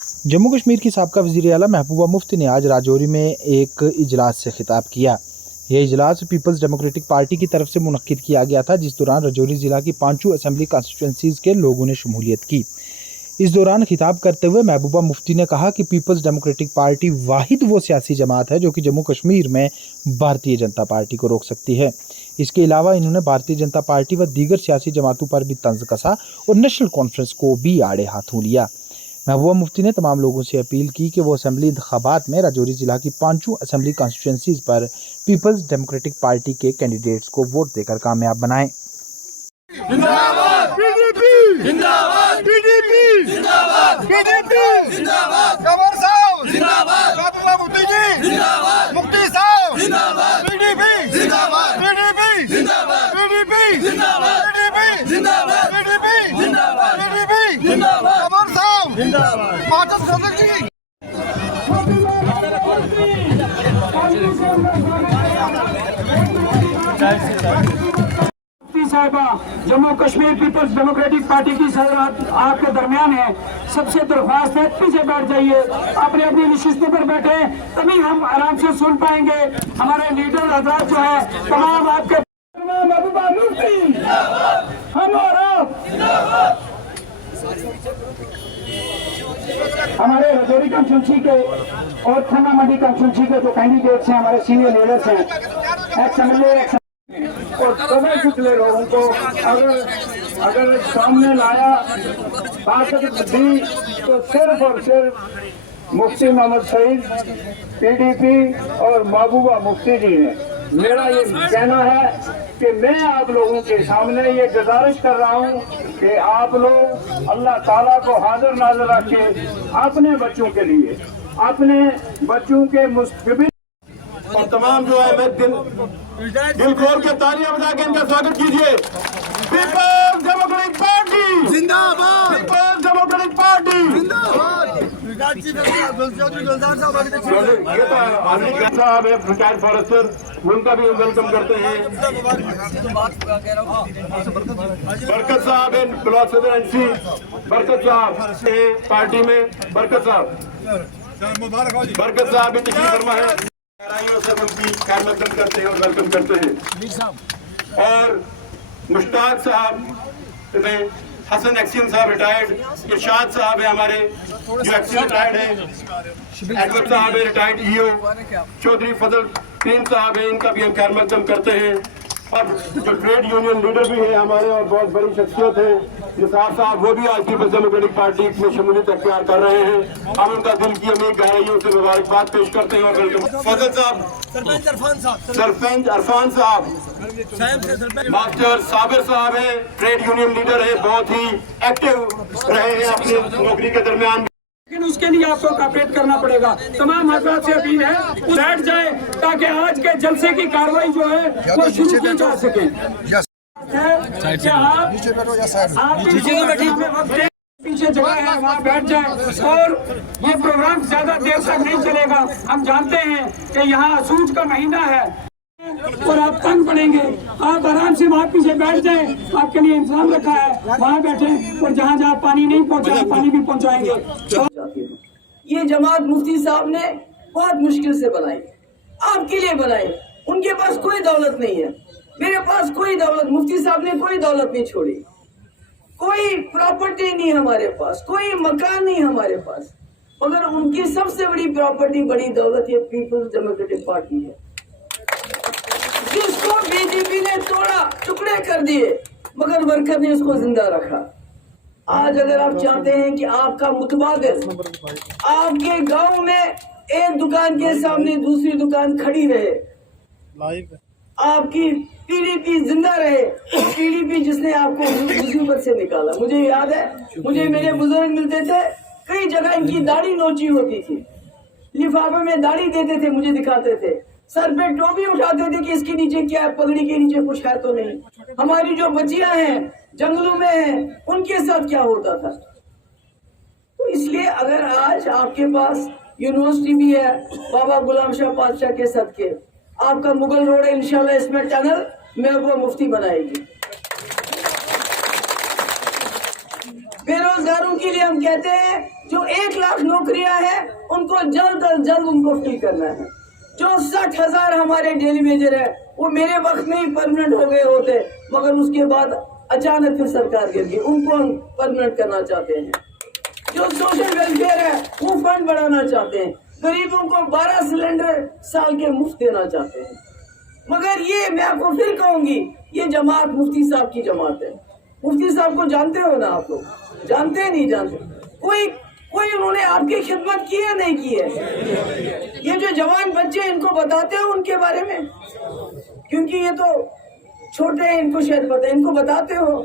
जम्मू कश्मीर की साबका वज़ीर आला महबूबा मुफ्ती ने आज राजौरी में एक इजलास से खिताब किया। यह इजलास पीपल्स डेमोक्रेटिक पार्टी की तरफ से मुनक्किद किया गया था, जिस दौरान राजौरी ज़िला की 5 असेंबली कॉन्स्टिट्यूंसीज़ के लोगों ने शमूलियत की। इस दौरान खिताब करते हुए महबूबा मुफ्ती ने कहा कि पीपल्स डेमोक्रेटिक पार्टी वाहिद वो सियासी जमात है जो कि जम्मू कश्मीर में भारतीय जनता पार्टी को रोक सकती है। इसके अलावा इन्होंने भारतीय जनता पार्टी व दीगर सियासी जमातों पर भी तंज कसा और नेशनल कॉन्फ्रेंस को भी आड़े हाथों लिया। महबूबा मुफ्ती ने तमाम लोगों से अपील की कि वो असेंबली इंतखाबात में राजौरी ज़िला की 5 असेंबली कॉन्स्टिट्यूंसीज़ पर पीपल्स डेमोक्रेटिक पार्टी के कैंडिडेट्स को वोट देकर कामयाब बनाएं। जिंदाबाद बीजेपी, जिंदाबाद बीजेपी, जिंदाबाद बीजेपी, जिंदाबाद कमर साहब, जिंदाबाद महबूबा मुफ्ती जी, जिंदाबाद मुफ्ती साहब, जिंदाबाद बीजेपी, जिंदाबाद बीजेपी, जिंदाबाद बीजेपी, जिंदाबाद बीजेपी, जिंदाबाद बीजेपी, जिंदाबाद बीजेपी, जिंदाबाद कमर साहब, जिंदाबाद पाचन सदन जी। साहिबा Jammu Kashmir Peoples Democratic Party की सदर आपके दरमियान है। सबसे दरख्वास्त है पीछे बैठ जाइए, अपने अपनी नशिस्तों पर बैठे, तभी हम आराम से सुन पाएंगे। हमारे लीडर हजरात जो है तमाम आपके महबूबा मुफ्ती हम और आप हमारे राजौरी कॉन्स्टिट्यूंसी के और खन्ना मंडी कॉन्स्टिट्यूंसी के जो कैंडिडेट्स हैं, हमारे सीनियर लीडर्स हैं, एक्स एमएलए और सभी पिछले लोगों को अगर सामने लाया ताकत दी तो सिर्फ और सिर्फ मुफ्ती मोहम्मद सईद पीडीपी और महबूबा मुफ्ती जी ने। मेरा ये कहना है कि मैं आप लोगों के सामने ये गुजारिश कर रहा हूँ कि आप लोग अल्लाह ताला को हाजिर नाज़िर रखें अपने बच्चों के लिए, अपने बच्चों के मुस्तकबिल। और तमाम जो है मैं दिल खोल के तालियां बजा के इनका स्वागत कीजिए। पीपल्स डेमोक्रेटिक पार्टी जिंदाबाद, पीपल्स डेमोक्रेटिक पार्टी जिंदाबाद। साहब है रिटायर्ड फॉरेस्टर, उनका भी वेलकम करते हैं। बरकत साहब है ब्लॉक सदर एनसी, बरकत साहब है पार्टी में, बरकत साहब भी तशरीफ फरमा है। से उनकी खैर मकदम करते हैं और वेलकम करते हैं। और मुश्ताक साहब ने, हसन एक्सियन साहब रिटायर्ड, इरशाद साहब है हमारे जो एक्सियन रिटायर्ड है, एडवर्ड साहब है रिटायर्ड ईओ, चौधरी फजल तीन साहब है, इनका भी हम खैर मकदम करते हैं। और जो ट्रेड यूनियन लीडर भी है हमारे और बहुत बड़ी शख्सियत है निसार साहब, वो भी आज पीपल्स डेमोक्रेटिक पार्टी में शमूलियत अख्तियार कर रहे हैं। हम उनका दिल की अमीर गहराइयों से मुबारकबाद पेश करते हैं और वेलकम। फजल साहब, सरपंच अरफान साहब, मास्टर साबिर साहब है, ट्रेड यूनियन लीडर है, बहुत ही एक्टिव रहे हैं अपनी नौकरी के दरमियान। लेकिन उसके लिए आपको कॉपरेट करना पड़ेगा। तमाम हजरात से अपील है बैठ जाए ताकि आज के जलसे की कार्रवाई जो है वो शुरू की जा सके। पीछे जगह है वहाँ बैठ जाए और ये प्रोग्राम ज्यादा देर तक नहीं चलेगा। हम जानते हैं कि यहाँ असूज का महीना है और आप तंग पड़ेंगे। आप आराम से वहाँ पीछे बैठ जाएं, आपके लिए इंतजाम रखा है, वहाँ बैठे और जहाँ जहाँ पानी नहीं पहुँचा पानी भी पहुँचाएंगे। ये जमात मुफ्ती साहब ने बहुत मुश्किल से बनाई, आपके लिए बनाई। उनके पास कोई दौलत नहीं है, मेरे पास कोई दौलत, मुफ्ती साहब ने कोई दौलत नहीं छोड़ी, कोई प्रॉपर्टी नहीं हमारे पास, कोई मकान नहीं हमारे पास, मगर उनकी सबसे बड़ी प्रॉपर्टी, बड़ी दौलत ये पीपल्स डेमोक्रेटिक पार्टी है, जिसको बीजेपी ने तोड़ा, टुकड़े कर दिए, मगर वर्कर ने उसको जिंदा रखा। आज अगर आप चाहते हैं कि आपका मुतबादिल आपके गांव में एक दुकान के सामने दूसरी दुकान खड़ी रहे, आपकी पीडीपी जिंदा रहे, पीडीपी जिसने आपको मुसीबत से निकाला। मुझे याद है, मुझे मेरे बुजुर्ग मिलते थे, कई जगह इनकी दाढ़ी नोची होती थी, लिफाफे में दाढ़ी देते थे, मुझे दिखाते थे, सर पे टोपी उठाते थे कि इसके नीचे क्या है, पगड़ी के नीचे कुछ है तो नहीं। हमारी जो बच्चियां हैं जंगलों में हैं, उनके साथ क्या होता था। तो इसलिए अगर आज आपके पास यूनिवर्सिटी भी है बाबा गुलाम शाह पातशाह के सदके, आपका मुगल रोड है, इंशाल्लाह इसमें टनल महबूबा मुफ्ती बनाएगी। बेरोजगारों के लिए हम कहते हैं जो 1 लाख नौकरियां हैं उनको जल्द अज जल्द उनको फिल करना है। जो 60,000 हमारे डेली वेजर है वो मेरे वक्त में ही परमानेंट हो गए होते, मगर उसके बाद अचानक फिर सरकार गिर गई, उनको हम परमानेंट करना चाहते हैं। जो सोशल वेलफेयर है वो फंड बढ़ाना चाहते हैं, गरीबों को 12 सिलेंडर साल के मुफ्त देना चाहते हैं। मगर ये मैं आपको फिर कहूंगी, ये जमात मुफ्ती साहब की जमात है। मुफ्ती साहब को जानते हो ना आप लोग? जानते हैं नहीं जानते? कोई उन्होंने आपकी खिदमत की है नहीं की है? ये जो जवान बच्चे इनको बताते हो उनके बारे में, क्योंकि ये तो छोटे हैं, इनको शायद पता है, इनको बताते हो।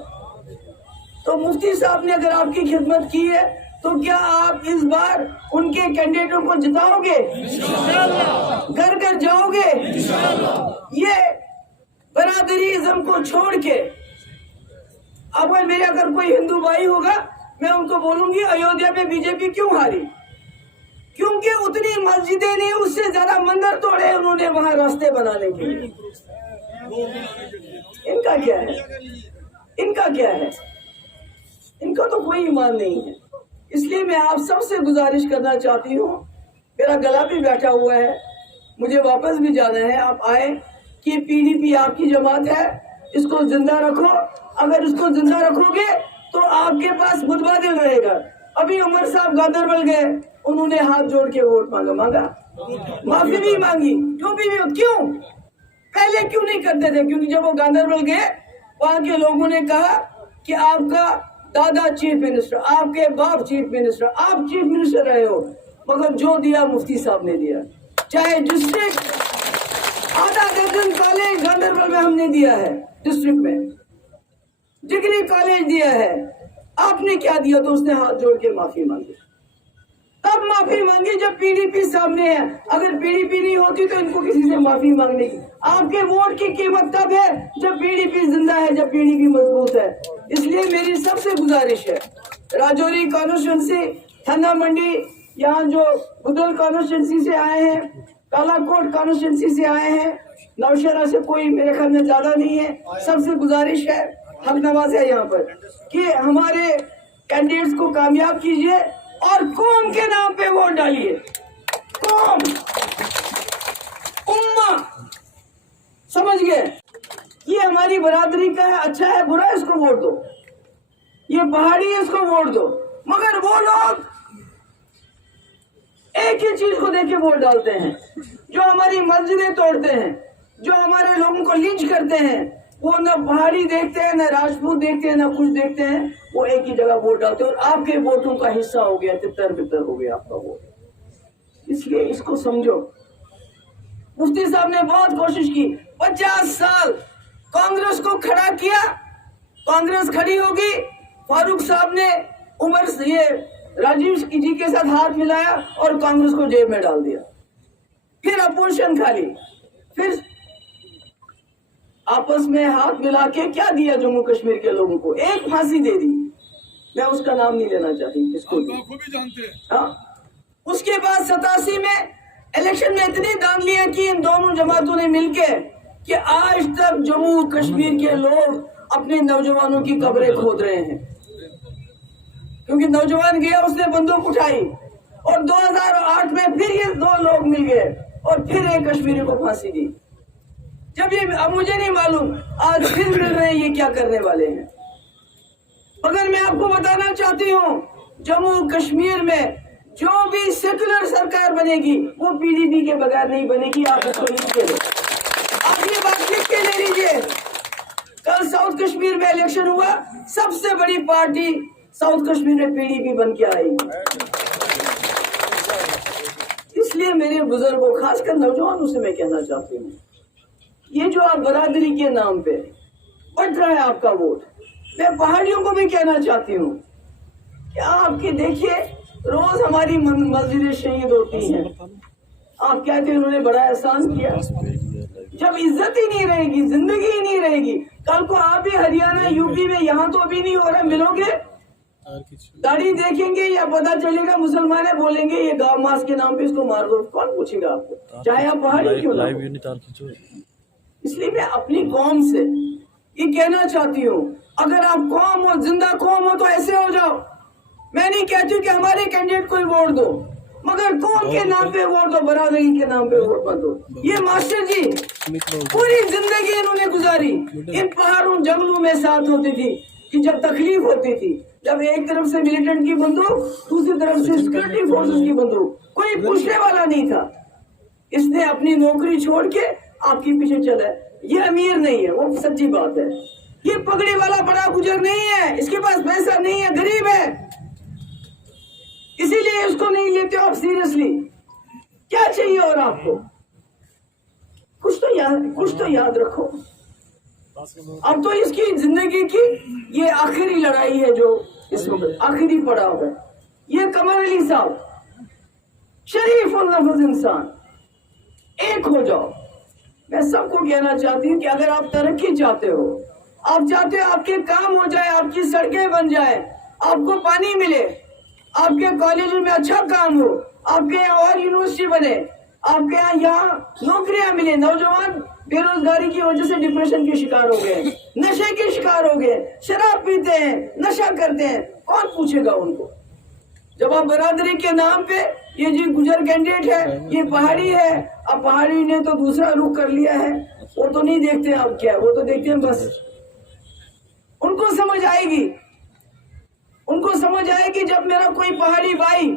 तो मुफ्ती साहब ने अगर आपकी खिदमत की है तो क्या आप इस बार उनके कैंडिडेटों को जिताओगे? घर घर जाओगे? ये बरादरीज़म को छोड़ के अगर कोई हिंदू भाई होगा मैं उनको बोलूंगी अयोध्या में बीजेपी क्यों हारी? क्योंकि उतनी मस्जिदें नहीं, उससे ज्यादा मंदिर तोड़े उन्होंने वहां रास्ते बनाने के लिए। इनका क्या है? इनका क्या है? इनका तो कोई ईमान नहीं है। इसलिए मैं आप सबसे गुजारिश करना चाहती हूँ, मेरा गला भी बैठा हुआ है, मुझे वापस भी जाना है, आप आए कि पीडीपी आपकी जमात है, इसको जिंदा रखो। अगर इसको जिंदा रखोगे तो आपके पास मुतबादिल रहेगा। अभी उमर साहब गांधरबल गए, उन्होंने हाथ जोड़ के वोट मांगा, माफी भी मांगी, क्यों पहले क्यों नहीं करते थे? क्योंकि जब वो गांधरबल गए वहां के लोगों ने कहा कि आपका दादा चीफ मिनिस्टर, आपके बाप चीफ मिनिस्टर, आप चीफ मिनिस्टर रहे हो, मगर जो दिया मुफ्ती साहब ने दिया। चाहे डिस्ट्रिक्ट आधा दर्जन कॉलेज गांधरबल में हमने दिया है, डिस्ट्रिक्ट में डिग्री कॉलेज दिया है, आपने क्या दिया? तो उसने हाथ जोड़ के माफी मांगी। तब माफी मांगी जब पीडीपी सामने है। अगर पीडीपी नहीं होती तो इनको किसी से माफी मांगने की। आपके वोट की कीमत तब है जब पीडीपी जिंदा है, जब पीडीपी मजबूत है। इसलिए मेरी सबसे गुजारिश है, राजौरी कॉन्स्टिट्यूंसी, थाना मंडी, यहाँ जो बुदल कॉन्स्टिट्यूंसी से आए हैं, कालाकोट कॉन्स्टिट्यूंसी से आए हैं, नौशहरा से कोई मेरे ख्याल में ज्यादा नहीं है, सबसे गुजारिश है, हक नवाज है यहाँ पर, कि हमारे कैंडिडेट्स को कामयाब कीजिए और कौम के नाम पे वोट डालिए। कौम, उम्मा, समझ गए? ये हमारी बरादरी का है, अच्छा है बुरा है, इसको वोट दो। ये पहाड़ी है, इसको वोट दो। मगर वो लोग एक ही चीज को देख के वोट डालते हैं, जो हमारी मस्जिदें तोड़ते हैं, जो हमारे लोगों को लिंच करते हैं, वो न पहाड़ी देखते हैं, न राजपूत देखते हैं, न कुछ देखते हैं, वो एक ही जगह वोट डालते हैं और आपके वोटों का हिस्सा हो गया, तितर बितर हो गया आपका वोट। इसलिए इसको समझो। मुफ्ती साहब ने बहुत कोशिश की, 50 साल कांग्रेस को खड़ा किया, कांग्रेस खड़ी होगी, फारूक साहब ने उमर से ये राजीव जी के साथ हाथ मिलाया और कांग्रेस को जेब में डाल दिया। फिर अपोजिशन खाली, फिर आपस में हाथ मिला के क्या दिया जम्मू कश्मीर के लोगों को? एक फांसी दे दी, मैं उसका नाम नहीं लेना चाहती किसको भी जानते हैं। हाँ, उसके बाद 87 में इलेक्शन में इतनी दान लिया कि इन दोनों जमातों ने मिलके कि आज तक जम्मू कश्मीर के लोग अपने नौजवानों की कब्रें खोद रहे हैं, क्योंकि नौजवान गया, उसने बंदूक उठाई और 2008 में फिर ये 2 लोग मिल गए और फिर एक कश्मीरी को फांसी दी। जब ये, अब मुझे नहीं मालूम आज फिर मिल रहे हैं, ये क्या करने वाले हैं। मगर मैं आपको बताना चाहती हूँ, जम्मू कश्मीर में जो भी सेकुलर सरकार बनेगी वो पीडीपी के बगैर नहीं बनेगी। आप इसको लिख के लो, आप ये बात लिख के ले लीजिए। कल साउथ कश्मीर में इलेक्शन हुआ, सबसे बड़ी पार्टी साउथ कश्मीर में पीडीपी बन के आई। इसलिए मेरे बुजुर्गों, खासकर नौजवानों से मैं कहना चाहती हूँ, ये जो आप बरादरी के नाम पे बढ़ रहा है आपका वोट, मैं पहाड़ियों को भी कहना चाहती हूँ कि आपके देखिए रोज हमारी मस्जिदें शहीद होती हैं। आप कहते हैं उन्होंने बड़ा एहसान किया। जब इज्जत ही नहीं रहेगी, जिंदगी ही नहीं रहेगी, कल को आप भी हरियाणा, यूपी में, यहाँ तो अभी नहीं हो रहा, मिलोगे, दाढ़ी देखेंगे या पता चलेगा मुसलमान है, बोलेंगे ये गांव मास के नाम पे इसको मार दो, कौन पूछेगा आपको, चाहे आप पहाड़ी क्यों ना हो। इसलिए मैं अपनी कौम से ये कहना चाहती हूँ, अगर आप कौम हो, जिंदा कौम हो, तो ऐसे हो जाओ, मैं नहीं कहती हूँ कि हमारे कैंडिडेट को ही वोट दो, मगर कौम के नाम पे वोट दो, बरादरी के नाम पे वोट मत दो। ये मास्टर जी पूरी जिंदगी इन्होंने गुजारी इन पहाड़ों जंगलों में साथ होती थी कि जब तकलीफ होती थी, जब एक तरफ से मिलिटेंट की बंदूक, दूसरी तरफ से सिक्योरिटी फोर्सेस की बंदूक, कोई पूछने वाला नहीं था। इसने अपनी नौकरी छोड़ के आपके पीछे चला है। ये अमीर नहीं है, वो सच्ची बात है। ये पगड़ी वाला बड़ा गुजर नहीं है, इसके पास पैसा नहीं है, गरीब है, इसीलिए उसको नहीं लेते हो आप सीरियसली। क्या चाहिए और आपको? कुछ तो याद रखो। अब तो इसकी जिंदगी की ये आखिरी लड़ाई है, जो इस वक्त आखिरी पड़ाव है। ये कमर अली साहब शरीफ और नफज इंसान, एक हो जाओ। मैं सबको कहना चाहती हूँ कि अगर आप तरक्की चाहते हो, आप चाहते हो आपके काम हो जाए, आपकी सड़कें बन जाए, आपको पानी मिले, आपके कॉलेज में अच्छा काम हो, आपके यहाँ और यूनिवर्सिटी बने, आपके यहाँ नौकरियां मिले, नौजवान बेरोजगारी की वजह से डिप्रेशन के शिकार हो गए, नशे के शिकार हो गए, शराब पीते हैं, नशा करते हैं, कौन पूछेगा उनको? जब आप बरादरी के नाम पे ये जी गुजर कैंडिडेट है, ये पहाड़ी है, अब पहाड़ी ने तो दूसरा रुख कर लिया है, वो तो नहीं देखते अब क्या, वो तो देखते हैं बस। उनको समझ आएगी जब मेरा कोई पहाड़ी भाई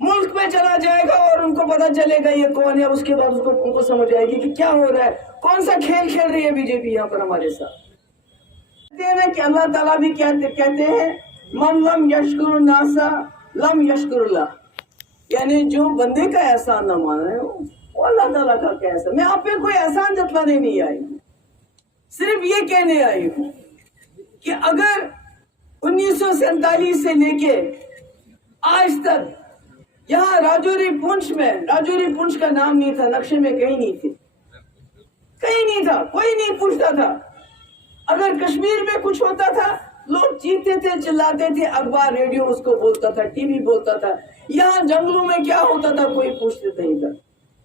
मुल्क में चला जाएगा और उनको पता चलेगा ये कौन है, उसके बाद उनको समझ आएगी कि क्या हो रहा है, कौन सा खेल खेल रही है बीजेपी यहाँ पर हमारे साथ। कहते हैं ना कि अल्लाह ताला भी कहते हैं मन लम यशकुर नासा लम यशकुरुल्लाह, यानी जो बंदे का एहसान न मान रहे हो वो अल्लाह ताला का क्या एहसान। मैं आप पे कोई एहसान जतलाने नहीं आई, सिर्फ ये कहने आई हूँ कि अगर 1947 से लेके आज तक यहाँ राजौरी पुंछ का नाम नहीं था, नक्शे में कहीं नहीं था, कोई नहीं पूछता था। अगर कश्मीर में कुछ होता था लोग चीखते थे, चिल्लाते थे, अखबार रेडियो उसको बोलता था, टीवी बोलता था। यहाँ जंगलों में क्या होता था कोई पूछते नहीं था।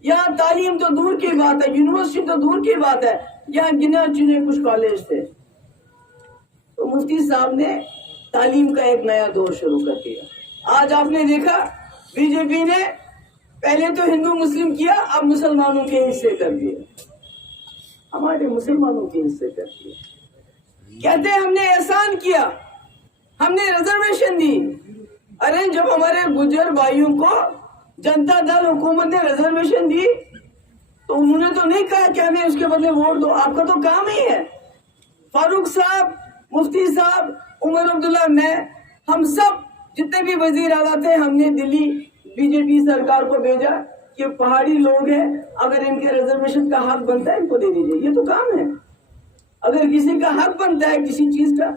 यहाँ तालीम तो दूर की बात है, यूनिवर्सिटी तो दूर की बात है, यहाँ गिने चुने कुछ कॉलेज थे। तो मुफ्ती साहब ने तालीम का एक नया दौर शुरू कर दिया। आज आपने देखा बीजेपी ने पहले तो हिंदू मुस्लिम किया, अब मुसलमानों के हिस्से कर दिए, हमारे मुसलमानों के हिस्से कर दिए। कहते हैं हमने एहसान किया, हमने रिजर्वेशन दी। अरे जब हमारे गुजर भाइयों को जनता दल हुकूमत ने रिजर्वेशन दी तो उन्होंने तो नहीं कहा कि हमें उसके बदले वोट दो, आपका तो काम ही है। फारूक साहब, मुफ्ती साहब, उमर अब्दुल्ला, मैं, हम सब जितने भी वजीर आला थे, हमने दिल्ली बीजेपी सरकार को भेजा कि पहाड़ी लोग हैं, अगर इनके रिजर्वेशन का हक बनता है इनको दे दीजिए, ये तो काम है। अगर किसी का हक बनता है किसी चीज का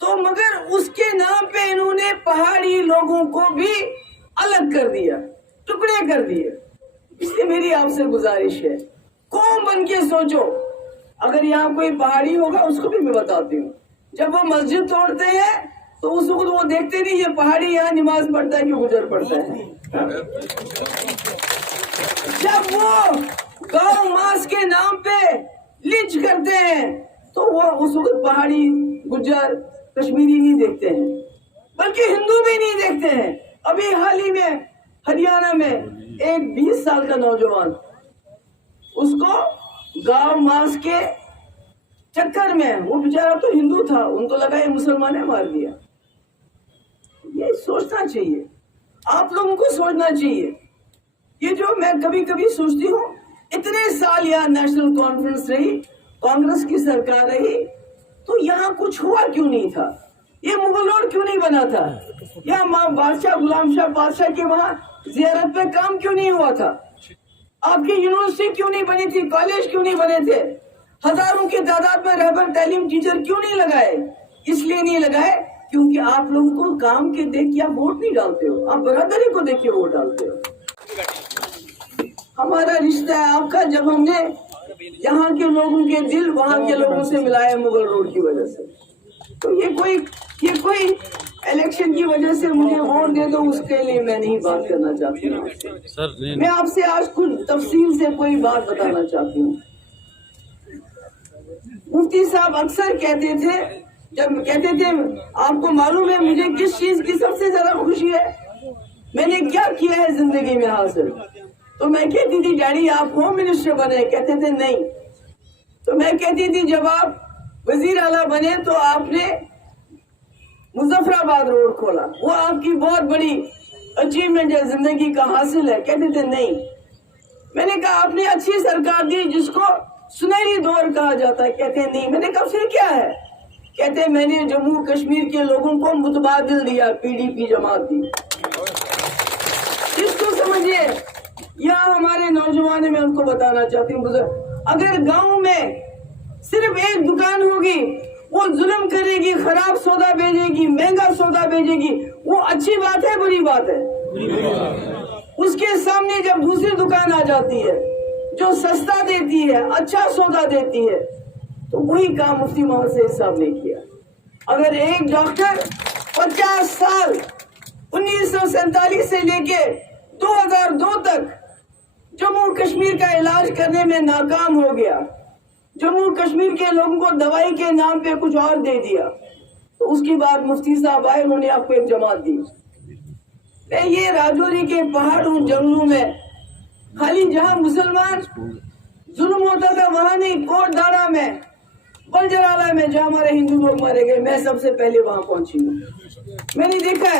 तो, मगर उसके नाम पे इन्होंने पहाड़ी लोगों को भी अलग कर दिया, टुकड़े कर दिए। इसलिए मेरी आपसे गुजारिश है, कौम बन के सोचो। अगर यहाँ कोई पहाड़ी होगा उसको भी मैं बताती हूँ, जब वो मस्जिद तोड़ते हैं तो उस वक्त वो देखते नहीं ये पहाड़ी यहाँ नमाज पढ़ता है कि गुजर पढ़ता है। जब वो गांव मास के नाम पे लिंच करते हैं तो वो उस वक्त पहाड़ी, गुजर, कश्मीरी नहीं देखते हैं, बल्कि हिंदू भी नहीं देखते हैं। अभी हाल ही में हरियाणा में एक 20 साल का नौजवान, उसको गांव मास के चक्कर में, वो बेचारा तो हिंदू था, उनको लगा ये मुसलमान है, मार दिया। ये सोचना चाहिए, आप लोगों को सोचना चाहिए। ये जो मैं कभी कभी सोचती हूँ, इतने साल यहाँ नेशनल कॉन्फ्रेंस रही, कांग्रेस की सरकार रही, तो यहाँ कुछ हुआ क्यों नहीं था? ये मुगल रोड क्यों नहीं बना था? यहाँ बादशाह गुलाम शाह बादशाह के वहाँ जियारत पे काम क्यों नहीं हुआ था? आपकी यूनिवर्सिटी क्यों नहीं बनी थी? कॉलेज क्यों नहीं बने थे? हजारों की तादाद में रहबर तालीम टीचर क्यों नहीं लगाए? इसलिए नहीं लगाए क्योंकि आप लोगों को काम के देख के आप वोट नहीं डालते हो, आप बरादरी को देख के वोट डालते हो। हमारा रिश्ता है आपका, जब हमने यहाँ के लोगों के दिल वहाँ के लोगों से मिलाया मुगल रोड की वजह से। तो ये कोई इलेक्शन की वजह से मुझे वोट दे दो, उसके लिए मैं नहीं बात करना चाहती हूँ। मैं आपसे आज कुछ तफसील से कोई बात बताना चाहती हूँ। मुफ्ती साहब अक्सर कहते थे जब कहते थे आपको मालूम है मुझे किस चीज की सबसे ज्यादा खुशी है, मैंने क्या किया है जिंदगी में हासिल, तो मैं कहती थी डैडी आप होम मिनिस्टर बने, कहते थे नहीं। तो मैं कहती थी जब आप वजीर आला बने तो आपने मुजफ्फराबाद रोड खोला, वो आपकी बहुत बड़ी अचीवमेंट है, जिंदगी का हासिल है, कहते थे नहीं। मैंने कहा आपने अच्छी सरकार दी जिसको सुनहरी दौर कहा जाता है, कहते नहीं। मैंने कहा फिर क्या है, कहते मैंने जम्मू कश्मीर के लोगों को मुतबादिल दिया, पीडीपी जमात दी। इसको समझिए, यहाँ हमारे नौजवान मैं उनको बताना चाहती हूँ, अगर गांव में सिर्फ एक दुकान होगी, वो जुल्म करेगी, खराब सौदा भेजेगी, महंगा सौदा भेजेगी, वो अच्छी बात है बुरी बात है? उसके सामने जब दूसरी दुकान आ जाती है जो सस्ता देती है, अच्छा सौदा देती है, तो वही काम मुफ्ती मोहम्मद सईद साहब ने किया। अगर एक डॉक्टर 50 साल 1947 से लेके 2002 तक जम्मू कश्मीर का इलाज करने में नाकाम हो गया, जम्मू कश्मीर के लोगों को दवाई के नाम पे कुछ और दे दिया, तो उसके बाद मुफ्ती साहब आए, उन्होंने आपको एक जमात दी। ये राजौरी के पहाड़ों जंगलों में खाली जहां मुसलमान जुल्म होता था वहां नहीं, कोटदाड़ा में, बलजराला में जहां हमारे हिंदू लोग मारे गए, मैं सबसे पहले वहां पहुंची हूँ। मैंने देखा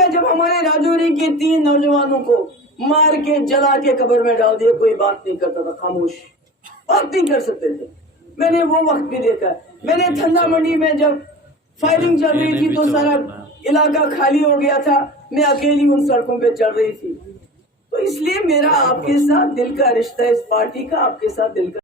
है जब हमारे राजौरी के 3 नौजवानों को मार के जला के कब्र में डाल दिया, कोई बात नहीं करता था, खामोश, बात नहीं कर सकते थे। मैंने वो वक्त भी देखा है। मैंने ठंडा मंडी में जब फायरिंग चल रही थी तो सारा इलाका खाली हो गया था, मैं अकेली उन सड़कों पे चल रही थी। तो इसलिए मेरा आपके साथ दिल का रिश्ता है, इस पार्टी का आपके साथ दिल का